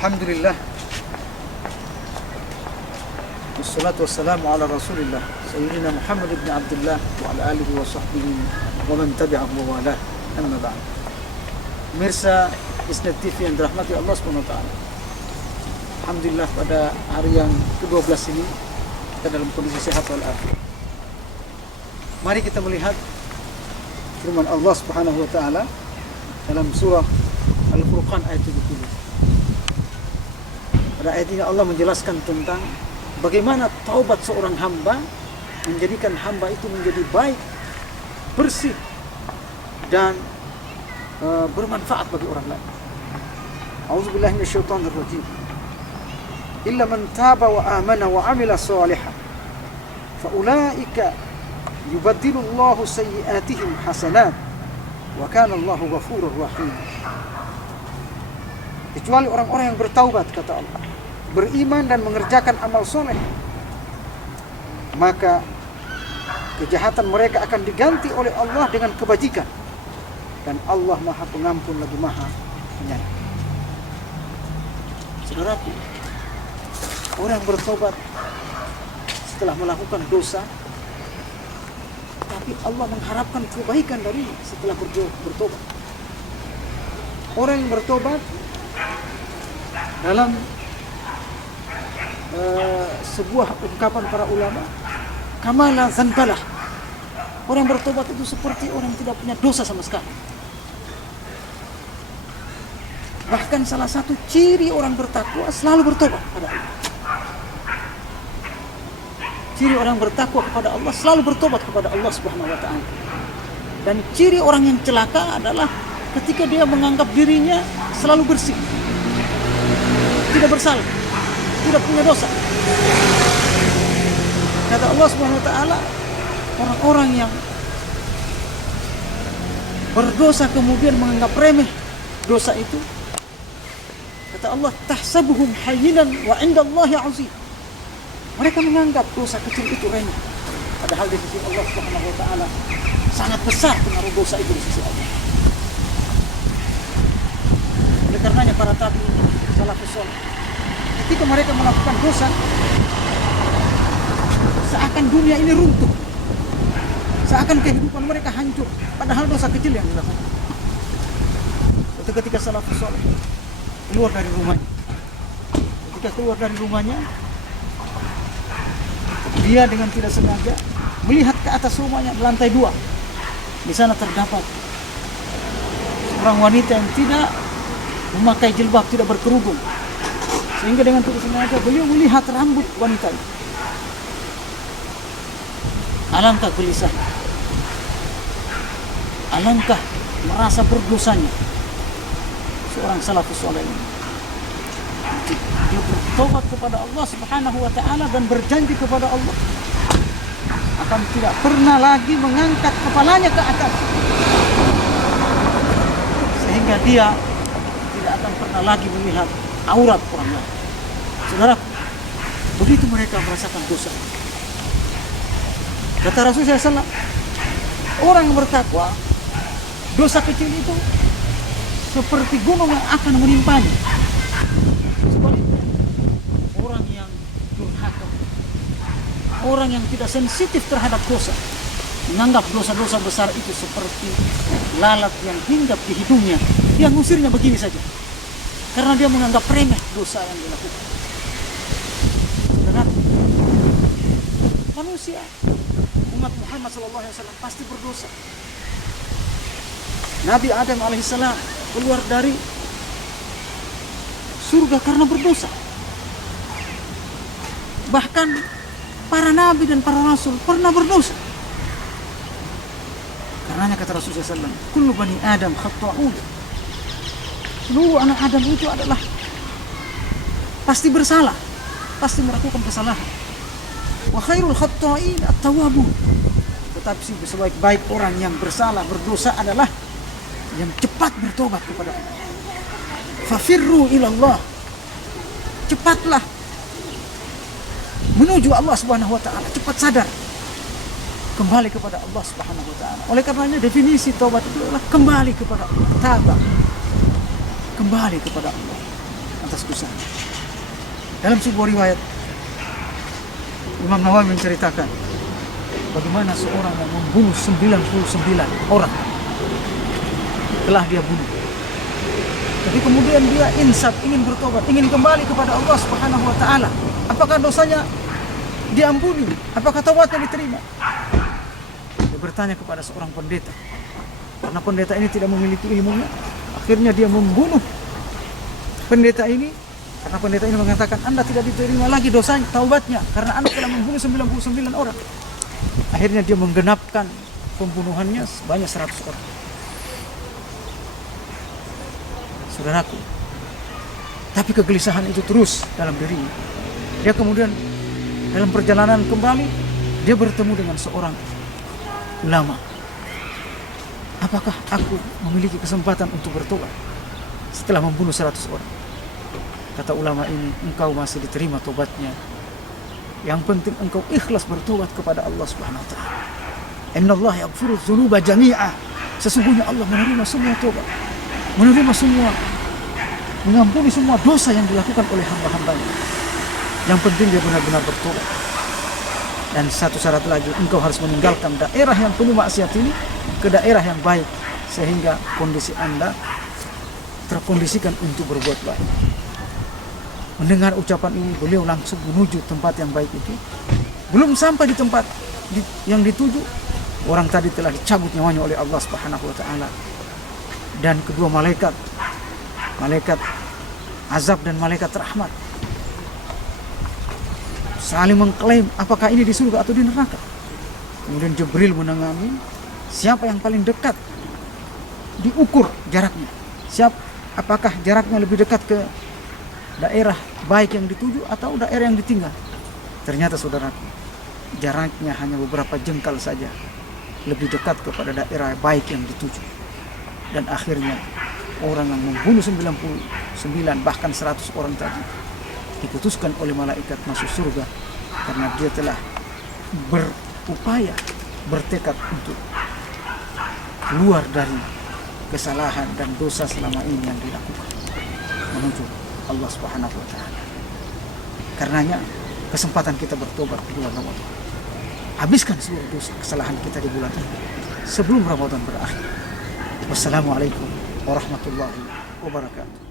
Alhamdulillah. Wassalatu wassalamu ala Rasulillah Sayyidina Muhammad ibn Abdullah wa ala alihi wa sahbihi wa man tabi'ahu wa wala. Amma ba'd. Pemirsa Isnet TV yang dirahmati Allah SWT. Alhamdulillah pada hari yang ke-12 ini kita dalam kondisi sehat walafiat. Mari kita melihat firman Allah Subhanahu wa taala dalam surah Al-Furqan ayat 70. Pada ayat ini Allah menjelaskan tentang bagaimana taubat seorang hamba menjadikan hamba itu menjadi baik, bersih, dan bermanfaat bagi orang lain. A'udzubillahi minasyaitonir rajim. Illa man taba wa amana wa amila shalihan fa ulaika yubaddilullahu sayyi'atihim hasanat wa kana Allahu ghafurur rahim. Kecuali orang-orang yang bertaubat, kata Allah, beriman dan mengerjakan amal soleh, maka kejahatan mereka akan diganti oleh Allah dengan kebajikan, dan Allah Maha Pengampun lagi Maha Penyayang. Saudaraku, orang bertobat setelah melakukan dosa, tapi Allah mengharapkan kebaikan dari setelah bertobat. Orang yang bertobat dalam sebuah ungkapan para ulama, kamala zanbalah, orang bertobat itu seperti orang tidak punya dosa sama sekali. Bahkan salah satu ciri orang bertakwa selalu bertobat pada Allah. Ciri orang bertakwa kepada Allah selalu bertobat kepada Allah Subhanahu wa taala. Dan ciri orang yang celaka adalah ketika dia menganggap dirinya selalu bersih, tidak bersalah, tidak punya dosa. Kata Allah Subhanahu wa taala, orang-orang yang berdosa kemudian menganggap remeh dosa itu, kata Allah, tahsabuhum hayyinan wa 'indallahi 'azim. Mereka menganggap dosa kecil itu remeh, padahal di sisi Allah Subhanahu wa taala sangat besar pengaruh dosa itu di sisi Allah. Oleh karenanya para tabi'in, salafus saleh, ketika mereka melakukan dosa, seakan dunia ini runtuh, seakan kehidupan mereka hancur, padahal dosa kecil yang dilakukan. Itu ketika salafus saleh keluar dari rumahnya. Ketika keluar dari rumahnya, dia dengan tidak sengaja melihat ke atas rumahnya, di lantai 2. Di sana terdapat seorang wanita yang tidak memakai jilbab, tidak berkerudung. Sehingga dengan tidak sengaja beliau melihat rambut wanita itu. Alangkah gelisah, alangkah merasa berdosanya seorang salafus saleh ini. Dia bertobat kepada Allah Subhanahu wa taala dan berjanji kepada Allah akan tidak pernah lagi mengangkat kepalanya ke atas, sehingga dia tidak akan pernah lagi melihat aurat orang lain. Saudara, begitu mereka merasakan dosa. Kata Rasulullah SAW, orang yang bertakwa, dosa kecil itu seperti gunung yang akan menimpanya. Sebaliknya, orang yang durhaka, orang yang tidak sensitif terhadap dosa, menganggap dosa-dosa besar itu seperti lalat yang hinggap di hidungnya, dia ngusirnya begini saja, karena dia menganggap remeh dosa yang dilakukan. Saudara, manusia, umat Muhammad SAW pasti berdosa. Nabi Adam alaihissalam keluar dari surga karena berdosa. Bahkan para nabi dan para rasul pernah berdosa. Karenanya kata Rasulullah SAW, kullu bani Adam khata'un. Seluruh anak Adam itu adalah pasti bersalah, pasti melakukan kesalahan. Wa khairul khata'in at-tawwabun. Tetapi sebaik-baik orang yang bersalah, berdosa adalah yang cepat bertobat kepada Allah. Fafirru ilallah. Cepatlah menuju Allah Subhanahu wa taala, cepat sadar kembali kepada Allah Subhanahu wa taala. Oleh karenanya definisi taubat itu adalah kembali kepada Allah, taubat. Kembali kepada Allah. atas dosanya. Dalam sebuah riwayat, Imam Nawawi menceritakan bagaimana seorang yang membunuh 99 orang telah dia bunuh. Tapi kemudian dia insaf, ingin bertobat, ingin kembali kepada Allah Subhanahu wa taala. Apakah dosanya diampuni? Apakah taubatnya diterima? Dia bertanya kepada seorang pendeta. Karena pendeta ini tidak memiliki ilmunya, akhirnya dia membunuh pendeta ini. Karena pendeta ini mengatakan, Anda tidak diterima lagi dosanya, taubatnya, karena Anda telah membunuh 99 orang. Akhirnya dia menggenapkan pembunuhannya sebanyak 100 orang. Saudaraku, tapi kegelisahan itu terus dalam dirinya. Dia kemudian dalam perjalanan kembali, dia bertemu dengan seorang ulama. Apakah aku memiliki kesempatan untuk bertobat setelah membunuh 100 orang? Kata ulama ini, engkau masih diterima tobatnya. Yang penting engkau ikhlas bertobat kepada Allah Subhanahu wa taala. Innallaha yaghfiru dzunuba jami'a. Sesungguhnya Allah menerima semua tobat, menerima semua, mengampuni semua dosa yang dilakukan oleh hamba-hambanya. Yang penting dia benar-benar bertobat. Dan satu syarat lagi, engkau harus meninggalkan daerah yang penuh maksiat ini ke daerah yang baik, sehingga kondisi Anda terkondisikan untuk berbuat baik. Mendengar ucapan ini, beliau langsung menuju tempat yang baik itu. Belum sampai di tempat yang dituju, orang tadi telah dicabut nyawanya oleh Allah Subhanahu wa taala. Dan kedua malaikat azab dan malaikat rahmat saling mengklaim apakah ini di surga atau di neraka. Kemudian Jibril menangani siapa yang paling dekat, diukur jaraknya. Apakah jaraknya lebih dekat ke daerah baik yang dituju atau daerah yang ditinggal. Ternyata saudaraku, jaraknya hanya beberapa jengkal saja lebih dekat kepada daerah baik yang dituju. Dan akhirnya orang yang membunuh 99 bahkan 100 orang tadi diputuskan oleh malaikat masuk surga karena dia telah berupaya, bertekad untuk keluar dari kesalahan dan dosa selama ini yang dilakukan menuju Allah Subhanahu wa taala. Karenanya kesempatan kita bertobat di bulan Ramadan. Habiskan seluruh dosa kesalahan kita di bulan ini sebelum Ramadan berakhir. Wassalamualaikum warahmatullahi wabarakatuh.